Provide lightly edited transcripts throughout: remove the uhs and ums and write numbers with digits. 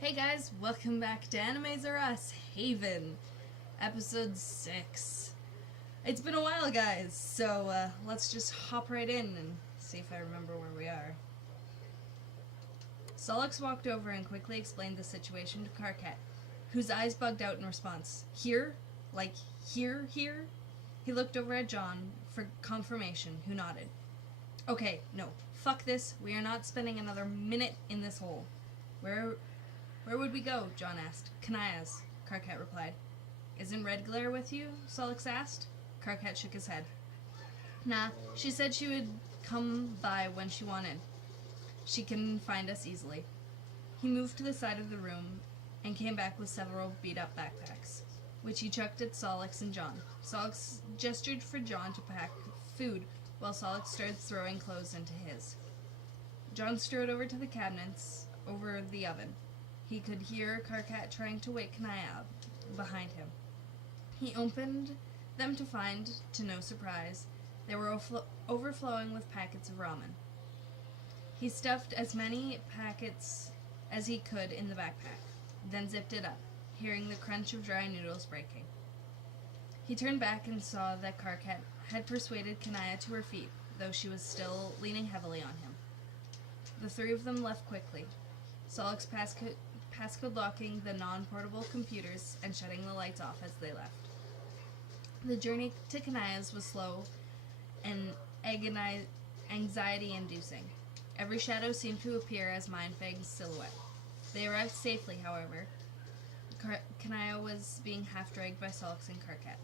Hey guys, welcome back to AnimezRUs Haven, episode 6. It's been a while, guys, so let's just hop right in and see if I remember where we are. Solix walked over and quickly explained the situation to Karkat, whose eyes bugged out in response. Here? Like, here? He looked over at John for confirmation, who nodded. Okay, no, fuck this. We are not spending another minute in this hole. Where would we go? John asked. Kanaya's, Karkat replied. Isn't Red Glare with you? Solix asked. Karkat shook his head. Nah, she said she would come by when she wanted. She can find us easily. He moved to the side of the room and came back with several beat-up backpacks, which he chucked at Solix and John. Solix gestured for John to pack food, while Solix started throwing clothes into his. John strode over to the cabinets over the oven. He could hear Karkat trying to wake Kanaya up behind him. He opened them to find, to no surprise, they were overflowing with packets of ramen. He stuffed as many packets as he could in the backpack, then zipped it up, hearing the crunch of dry noodles breaking. He turned back and saw that Karkat had persuaded Kanaya to her feet, though she was still leaning heavily on him. The three of them left quickly, Solix passcode locking the non-portable computers and shutting the lights off as they left. The journey to Kanaya's was slow and anxiety-inducing. Every shadow seemed to appear as Mindfang's silhouette. They arrived safely, however. Kanaya was being half-dragged by Solix and Karkat.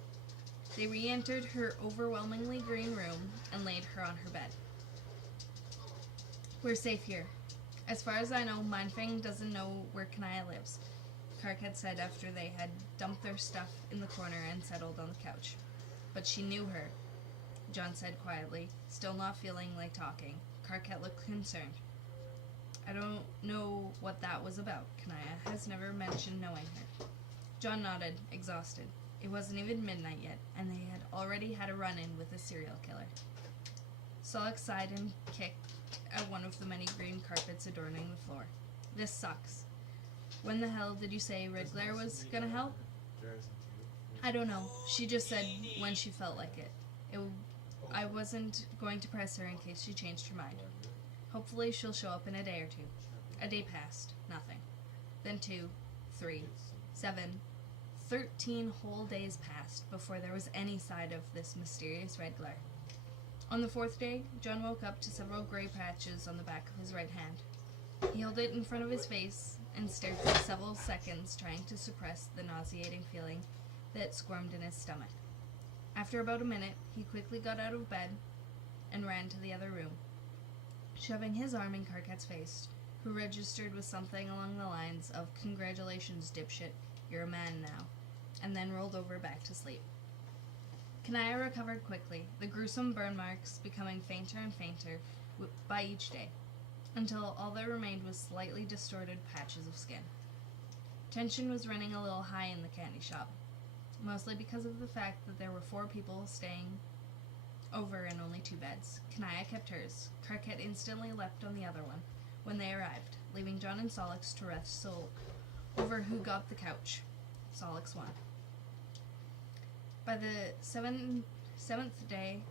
They re-entered her overwhelmingly green room and laid her on her bed. We're safe here. As far as I know, Mindfang doesn't know where Kanaya lives, Karkat said after they had dumped their stuff in the corner and settled on the couch. But she knew her, John said quietly, still not feeling like talking. Karkat looked concerned. I don't know what that was about. Kanaya has never mentioned knowing her. John nodded, exhausted. It wasn't even midnight yet, and they had already had a run-in with a serial killer. Solix sighed and kicked at one of the many green carpets adorning the floor. This sucks. When the hell did you say Red Glare was gonna help? I don't know. She just said when she felt like it. I wasn't going to press her in case she changed her mind. Hopefully she'll show up in a day or two. A day passed. Nothing. Then 2, 3, 7, 13 whole days passed before there was any sign of this mysterious red glare. On the 4th day, John woke up to several gray patches on the back of his right hand. He held it in front of his face and stared for several seconds, trying to suppress the nauseating feeling that squirmed in his stomach. After about a minute, he quickly got out of bed and ran to the other room, shoving his arm in Karkat's face, who registered with something along the lines of, "Congratulations, dipshit, you're a man now," and then rolled over back to sleep. Kanaya recovered quickly, the gruesome burn marks becoming fainter and fainter by each day, until all that remained was slightly distorted patches of skin. Tension was running a little high in the candy shop, mostly because of the fact that there were 4 people staying over in only 2 beds. Kanaya kept hers. Karkat instantly leapt on the other one when they arrived, leaving John and Solix to wrestle over who got the couch. Solix won. By the 7th day,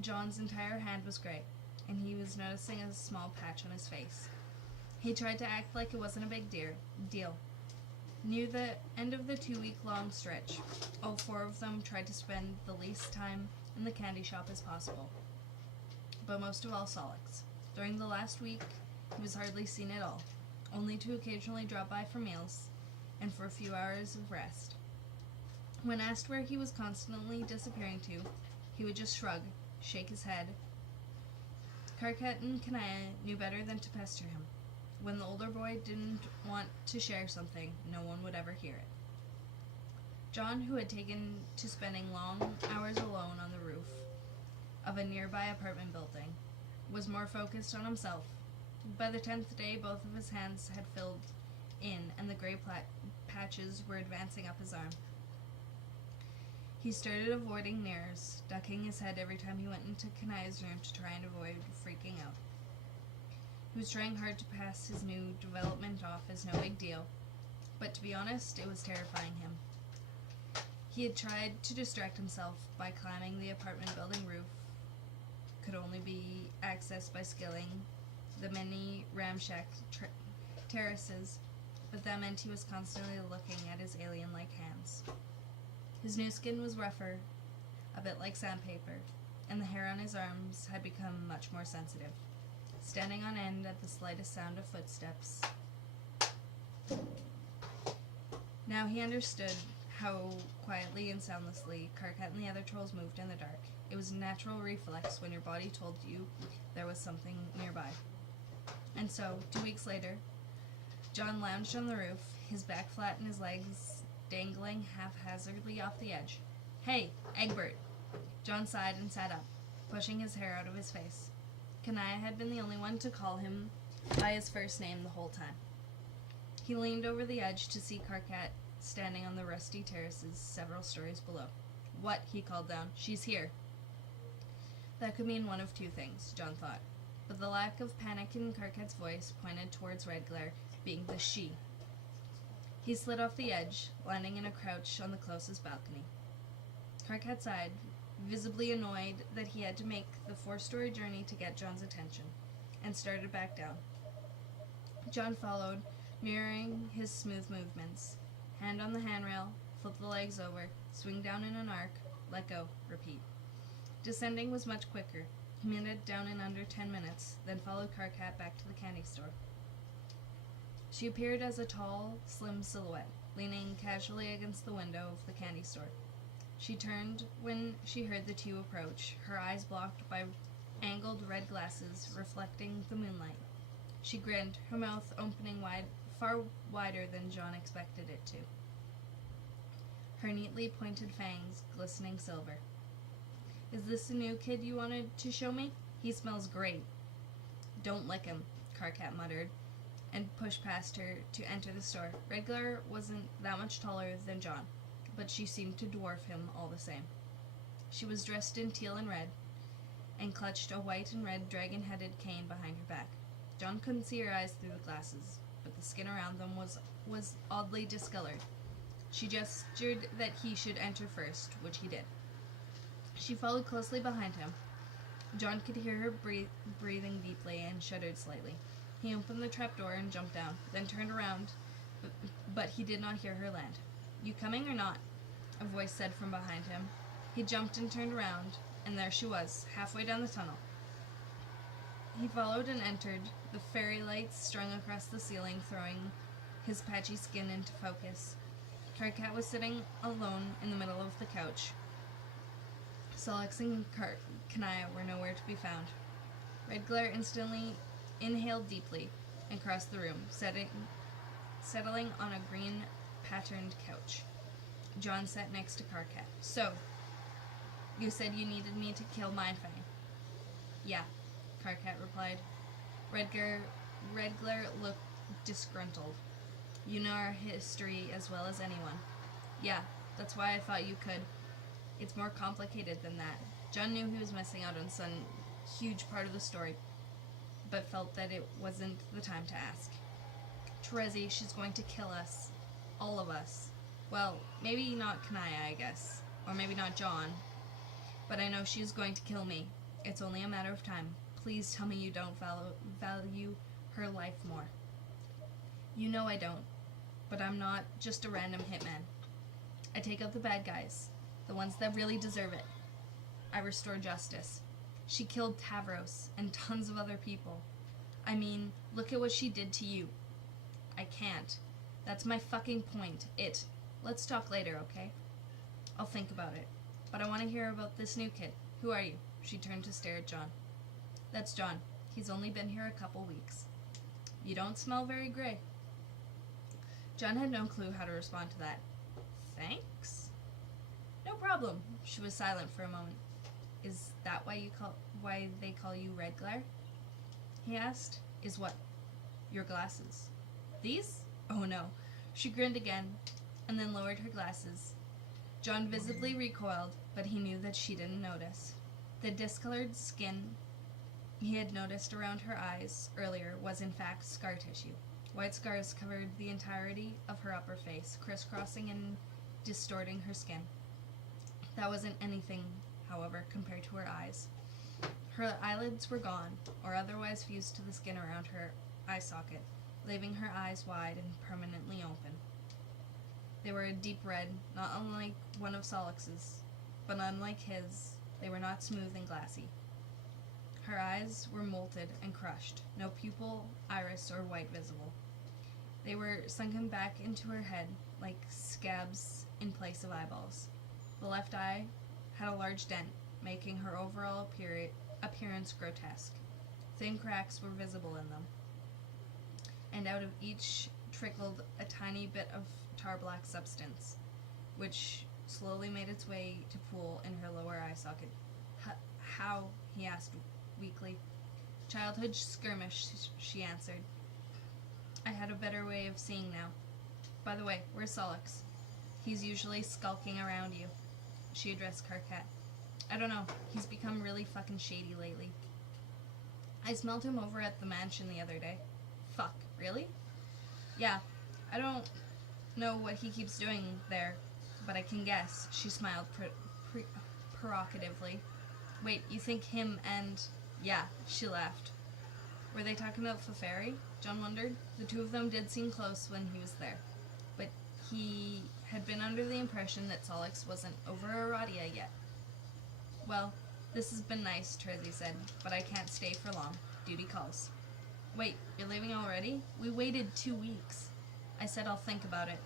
John's entire hand was gray, and he was noticing a small patch on his face. He tried to act like it wasn't a big deal. Near the end of the 2-week-long stretch, all 4 of them tried to spend the least time in the candy shop as possible, but most of all Solix. During the last week, he was hardly seen at all, only to occasionally drop by for meals and for a few hours of rest. When asked where he was constantly disappearing to, he would just shrug, shake his head. Karkat and Kanaya knew better than to pester him. When the older boy didn't want to share something, no one would ever hear it. John, who had taken to spending long hours alone on the roof of a nearby apartment building, was more focused on himself. By the 10th day, both of his hands had filled in, and the gray patches were advancing up his arm. He started avoiding mirrors, ducking his head every time he went into Kanaya's room to try and avoid freaking out. He was trying hard to pass his new development off as no big deal, but to be honest, it was terrifying him. He had tried to distract himself by climbing the apartment building roof, could only be accessed by scaling the many ramshack terraces, but that meant he was constantly looking at his alien-like hands. His new skin was rougher, a bit like sandpaper, and the hair on his arms had become much more sensitive, standing on end at the slightest sound of footsteps. Now he understood how quietly and soundlessly Karkat and the other trolls moved in the dark. It was a natural reflex when your body told you there was something nearby. And so, 2 weeks later, John lounged on the roof, his back flat and his legs dangling haphazardly off the edge. "Hey, Egbert!" John sighed and sat up, pushing his hair out of his face. Kanaya had been the only one to call him by his first name the whole time. He leaned over the edge to see Karkat standing on the rusty terraces several stories below. "What?" he called down. "She's here." That could mean one of two things, John thought, but the lack of panic in Karkat's voice pointed towards Redglare being the she. He slid off the edge, landing in a crouch on the closest balcony. Karkat sighed, visibly annoyed that he had to make the 4-story journey to get John's attention, and started back down. John followed, mirroring his smooth movements. Hand on the handrail, flip the legs over, swing down in an arc, let go, repeat. Descending was much quicker. He made it down in under 10 minutes, then followed Karkat back to the candy store. She appeared as a tall, slim silhouette, leaning casually against the window of the candy store. She turned when she heard the two approach, her eyes blocked by angled red glasses reflecting the moonlight. She grinned, her mouth opening wide, far wider than John expected it to. Her neatly pointed fangs glistening silver. "Is this the new kid you wanted to show me? He smells great." "Don't lick him," Karkat muttered, and pushed past her to enter the store. Redglare wasn't that much taller than John, but she seemed to dwarf him all the same. She was dressed in teal and red, and clutched a white and red dragon-headed cane behind her back. John couldn't see her eyes through the glasses, but the skin around them was oddly discolored. She gestured that he should enter first, which he did. She followed closely behind him. John could hear her breathing deeply and shuddered slightly. He opened the trapdoor and jumped down, then turned around, but he did not hear her land. "You coming or not?" a voice said from behind him. He jumped and turned around, and there she was, halfway down the tunnel. He followed and entered, the fairy lights strung across the ceiling throwing his patchy skin into focus. Karkat was sitting alone in the middle of the couch. Solix and Kanaya were nowhere to be found. Redglare instantly inhaled deeply and crossed the room, settling on a green-patterned couch. John sat next to Karkat. "So, you said you needed me to kill Mindfang." "Yeah," Karkat replied. Redglare looked disgruntled. "You know our history as well as anyone." "Yeah, that's why I thought you could. It's more complicated than that." John knew he was missing out on some huge part of the story, but felt that it wasn't the time to ask. "Terezi, she's going to kill us. All of us. Well, maybe not Kanaya, I guess. Or maybe not John. But I know she's going to kill me. It's only a matter of time. Please tell me you don't value her life more." "You know I don't. But I'm not just a random hitman. I take out the bad guys. The ones that really deserve it. I restore justice. She killed Tavros and tons of other people. I mean, look at what she did to you." "I can't. That's my fucking point. Let's talk later, okay?" "I'll think about it. But I want to hear about this new kid. Who are you?" She turned to stare at John. "That's John. He's only been here a couple weeks." "You don't smell very gray." John had no clue how to respond to that. "Thanks?" "No problem." She was silent for a moment. "Is that why they call you Redglare?" he asked. "Is what?" "Your glasses." "These? Oh no." She grinned again, and then lowered her glasses. John visibly recoiled, but he knew that she didn't notice. The discolored skin he had noticed around her eyes earlier was in fact scar tissue. White scars covered the entirety of her upper face, crisscrossing and distorting her skin. That wasn't anything, however, compared to her eyes. Her eyelids were gone, or otherwise fused to the skin around her eye socket, leaving her eyes wide and permanently open. They were a deep red, not unlike one of Solix's, but unlike his, they were not smooth and glassy. Her eyes were molted and crushed, no pupil, iris, or white visible. They were sunken back into her head like scabs in place of eyeballs. The left eye had a large dent, making her overall appearance grotesque. Thin cracks were visible in them, and out of each trickled a tiny bit of tar-black substance, which slowly made its way to pool in her lower eye socket. How? He asked weakly. Childhood skirmish, she answered. I had a better way of seeing now. By the way, where's Solix? He's usually skulking around you. She addressed Karkat. I don't know. He's become really fucking shady lately. I smelled him over at the mansion the other day. Fuck, really? Yeah. I don't know what he keeps doing there, but I can guess. She smiled provocatively. Wait, you think him and... Yeah, she laughed. Were they talking about Feferi? John wondered. The two of them did seem close when he was there, but he had been under the impression that Solix wasn't over Aradia yet. Well, this has been nice, Trezzy said, but I can't stay for long. Duty calls. Wait, you're leaving already? We waited 2 weeks. I said I'll think about it.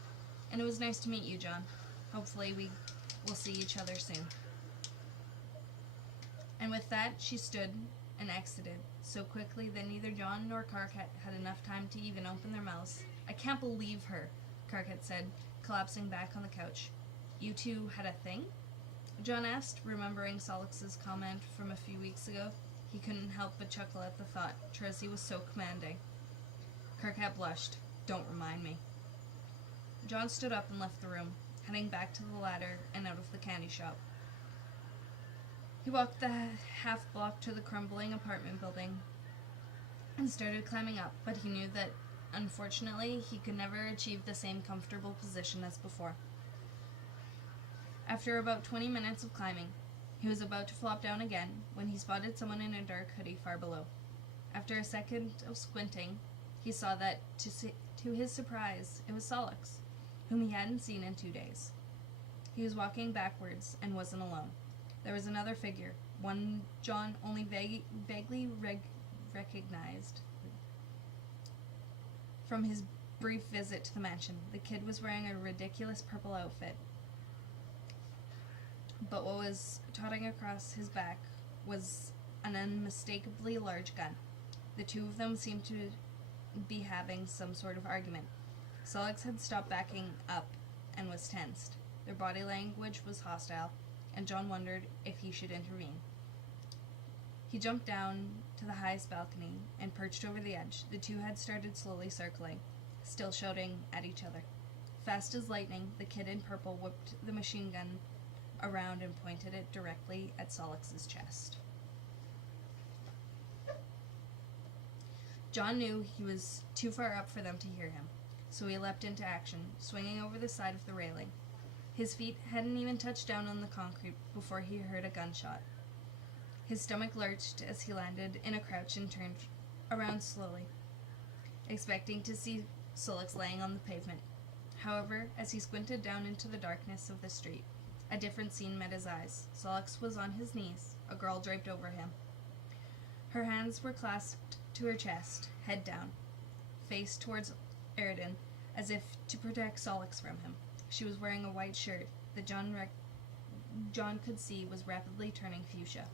And it was nice to meet you, John. Hopefully we will see each other soon. And with that, she stood and exited, so quickly that neither John nor Karkat had enough time to even open their mouths. I can't believe her, Karkat said, collapsing back on the couch. You two had a thing? John asked, remembering Solix's comment from a few weeks ago. He couldn't help but chuckle at the thought. Trezzy was so commanding. Karkat blushed. Don't remind me. John stood up and left the room, heading back to the ladder and out of the candy shop. He walked the half block to the crumbling apartment building and started climbing up, but he knew that, unfortunately, he could never achieve the same comfortable position as before. After about 20 minutes of climbing, he was about to flop down again when he spotted someone in a dark hoodie far below. After a second of squinting, he saw that, to his surprise, it was Solix, whom he hadn't seen in 2 days. He was walking backwards and wasn't alone. There was another figure, one John only vaguely recognized from his brief visit to the mansion. The kid was wearing a ridiculous purple outfit, but what was trotting across his back was an unmistakably large gun. The two of them seemed to be having some sort of argument. Solix had stopped backing up and was tensed. Their body language was hostile, and John wondered if he should intervene. He jumped down to the highest balcony and perched over the edge. The two had started slowly circling, still shouting at each other. Fast as lightning, the kid in purple whipped the machine gun around and pointed it directly at Solix's chest. John knew he was too far up for them to hear him, so he leapt into action, swinging over the side of the railing. His feet hadn't even touched down on the concrete before he heard a gunshot. His stomach lurched as he landed in a crouch and turned around slowly, expecting to see Solix laying on the pavement. However, as he squinted down into the darkness of the street, a different scene met his eyes. Solix was on his knees, a girl draped over him. Her hands were clasped to her chest, head down, face towards Eridan, as if to protect Solix from him. She was wearing a white shirt that John could see was rapidly turning fuchsia.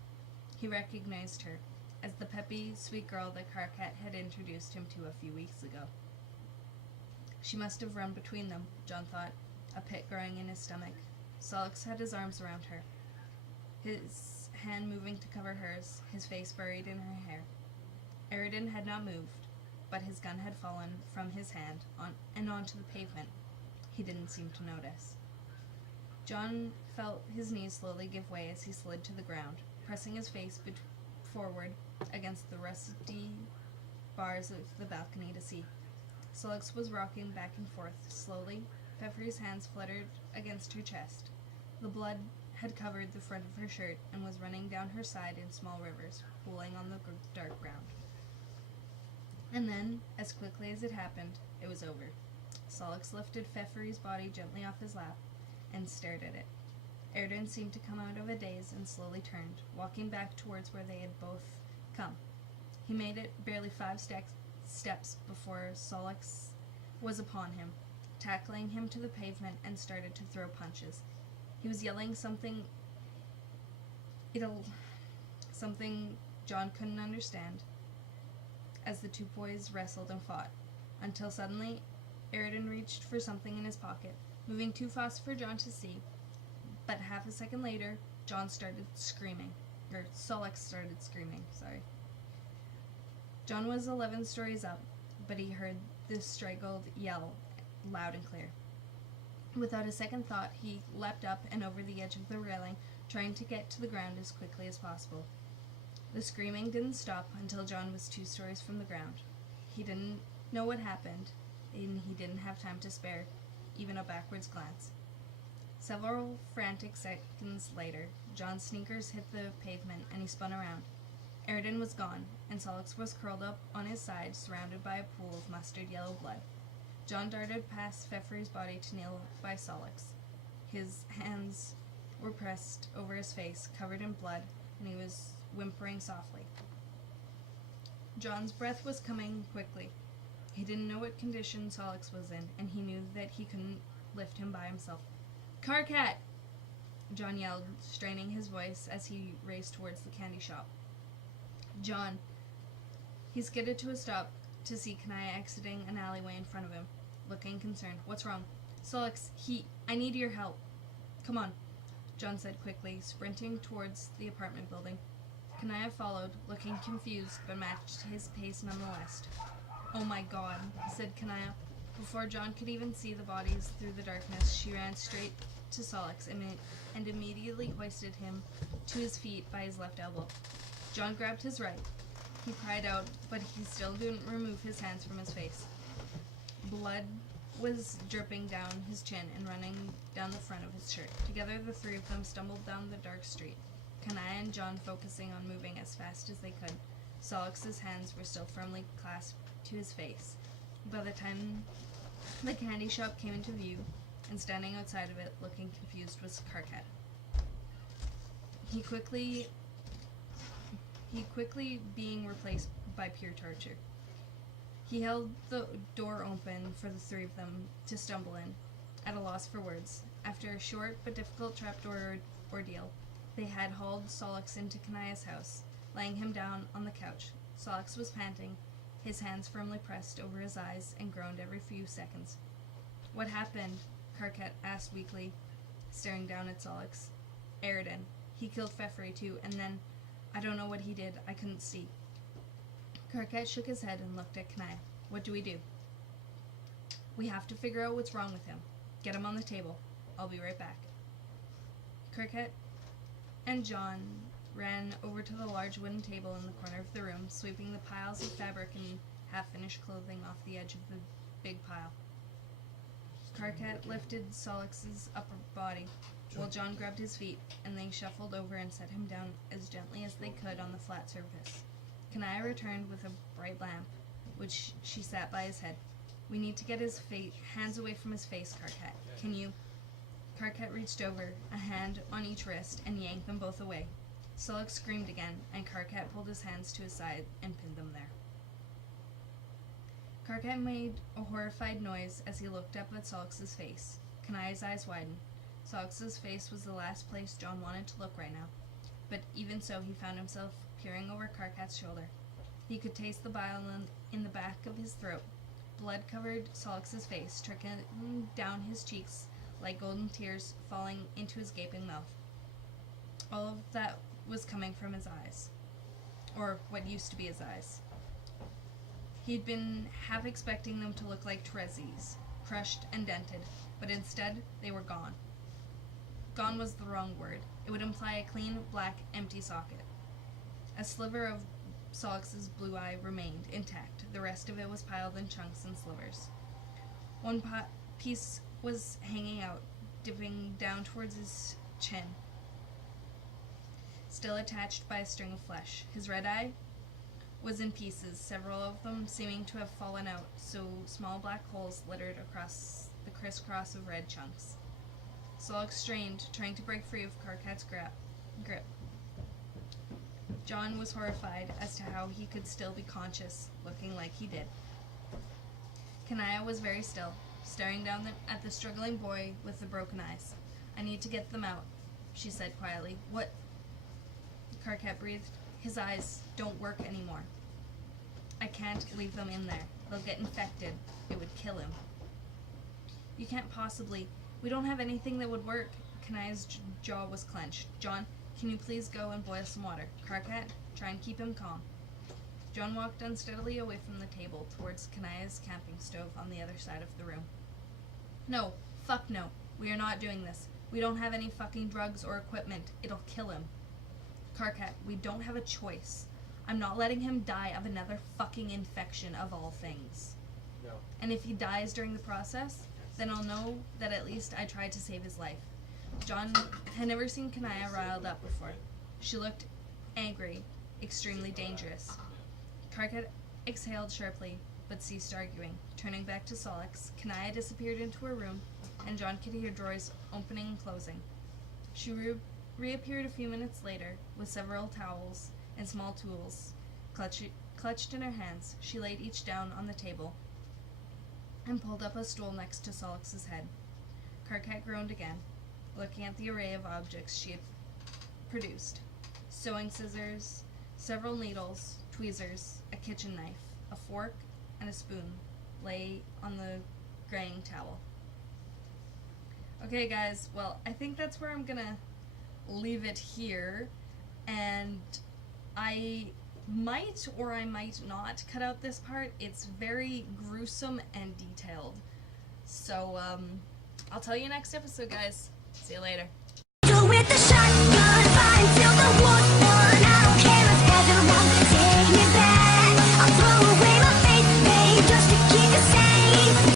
He recognized her as the peppy, sweet girl that Karkat had introduced him to a few weeks ago. She must have run between them, John thought, a pit growing in his stomach. Solix had his arms around her, his hand moving to cover hers, his face buried in her hair. Eridan had not moved, but his gun had fallen from his hand onto the pavement. He didn't seem to notice. John felt his knees slowly give way as he slid to the ground, pressing his face forward against the rusty bars of the balcony to see. Solix was rocking back and forth. Slowly, Pfeffery's hands fluttered against her chest. The blood had covered the front of her shirt and was running down her side in small rivers, pooling on the dark ground. And then, as quickly as it happened, it was over. Solix lifted Pfeffery's body gently off his lap and stared at it. Airden seemed to come out of a daze and slowly turned, walking back towards where they had both come. He made it barely 5 steps before Solix was upon him, tackling him to the pavement and started to throw punches. He was yelling something John couldn't understand as the two boys wrestled and fought, until suddenly Airden reached for something in his pocket, moving too fast for John to see. But half a second later, Solix started screaming, John was 11 stories up, but he heard this strangled yell loud and clear. Without a second thought, he leapt up and over the edge of the railing, trying to get to the ground as quickly as possible. The screaming didn't stop until John was 2 stories from the ground. He didn't know what happened, and he didn't have time to spare even a backwards glance. Several frantic seconds later, John's sneakers hit the pavement and he spun around. Airden was gone, and Solix was curled up on his side, surrounded by a pool of mustard-yellow blood. John darted past Pfeffery's body to kneel by Solix. His hands were pressed over his face, covered in blood, and he was whimpering softly. John's breath was coming quickly. He didn't know what condition Solix was in, and he knew that he couldn't lift him by himself. "Karkat!" John yelled, straining his voice as he raced towards the candy shop. John. He skidded to a stop to see Kanaya exiting an alleyway in front of him, looking concerned. "What's wrong?" "Solix, I need your help." "Come on," John said quickly, sprinting towards the apartment building. Kanaya followed, looking confused, but matched his pace nonetheless. "Oh my God," said Kanaya. Before John could even see the bodies through the darkness, she ran straight to Solix and immediately hoisted him to his feet by his left elbow. John grabbed his right. He cried out, but he still didn't remove his hands from his face. Blood was dripping down his chin and running down the front of his shirt. Together, the 3 of them stumbled down the dark street, Kanaya and John focusing on moving as fast as they could. Solix's hands were still firmly clasped to his face. By the time the candy shop came into view, and standing outside of it, looking confused, was Karkat. He quickly being replaced by pure torture. He held the door open for the 3 of them to stumble in, at a loss for words. After a short but difficult trapdoor ordeal, they had hauled Solix into Kanaya's house, laying him down on the couch. Solix was panting, his hands firmly pressed over his eyes, and groaned every few seconds. "What happened?" Karkat asked weakly, staring down at Solix. "Airden. He killed Pfeffery too, and then, I don't know what he did. I couldn't see." Karkat shook his head and looked at Kanaya. "What do we do?" "We have to figure out what's wrong with him. Get him on the table. I'll be right back." Karkat and John ran over to the large wooden table in the corner of the room, sweeping the piles of fabric and half-finished clothing off the edge of the big pile. Karkat lifted Solix's upper body, while John grabbed his feet, and they shuffled over and set him down as gently as they could on the flat surface. Kanaya returned with a bright lamp, which she sat by his head. "We need to get his hands away from his face, Karkat. Can you?" Karkat reached over, a hand on each wrist, and yanked them both away. Solix screamed again, and Karkat pulled his hands to his side and pinned them there. Karkat made a horrified noise as he looked up at Solix's face. Kanaya's eyes widened. Solix's face was the last place John wanted to look right now, but even so he found himself peering over Karkat's shoulder. He could taste the bile in the back of his throat. Blood covered Solix's face, trickling down his cheeks like golden tears falling into his gaping mouth. All of that was coming from his eyes, or what used to be his eyes. He'd been half expecting them to look like Teresa's, crushed and dented, but instead they were gone. Gone was the wrong word. It would imply a clean, black, empty socket. A sliver of Solix's blue eye remained intact. The rest of it was piled in chunks and slivers. One piece was hanging out, dipping down towards his chin, still attached by a string of flesh. His red eye was in pieces, several of them seeming to have fallen out, so small black holes littered across the crisscross of red chunks. Solix strained, trying to break free of Karkat's grip. John was horrified as to how he could still be conscious, looking like he did. Kanaya was very still, staring down at the struggling boy with the broken eyes. "I need to get them out," she said quietly. "What?" Karkat breathed. "His eyes don't work anymore. I can't leave them in there. They'll get infected. It would kill him." "You can't possibly. We don't have anything that would work." Kanaya's jaw was clenched. "John, can you please go and boil some water? Karkat, try and keep him calm." John walked unsteadily away from the table towards Kanaya's camping stove on the other side of the room. "No, fuck no. We are not doing this. We don't have any fucking drugs or equipment. It'll kill him. Karkat, we don't have a choice. I'm not letting him die of another fucking infection of all things. No. And if he dies during the process, then I'll know that at least I tried to save his life." John had never seen Kanaya riled up before. She looked angry, extremely dangerous. Karkat exhaled sharply, but ceased arguing. Turning back to Solix, Kanaya disappeared into her room, and John could hear drawers opening and closing. She reappeared a few minutes later with several towels and small tools clutched in her hands. She laid each down on the table and pulled up a stool next to Solix's head. Karkat groaned again, looking at the array of objects she had produced. Sewing scissors, several needles, tweezers, a kitchen knife, a fork, and a spoon lay on the graying towel. Okay, guys, well, I think that's where I'm gonna leave it here, and I might or I might not cut out this part. It's very gruesome and detailed. So, I'll tell you next episode, guys. See you later. With the shotgun, fight till the war.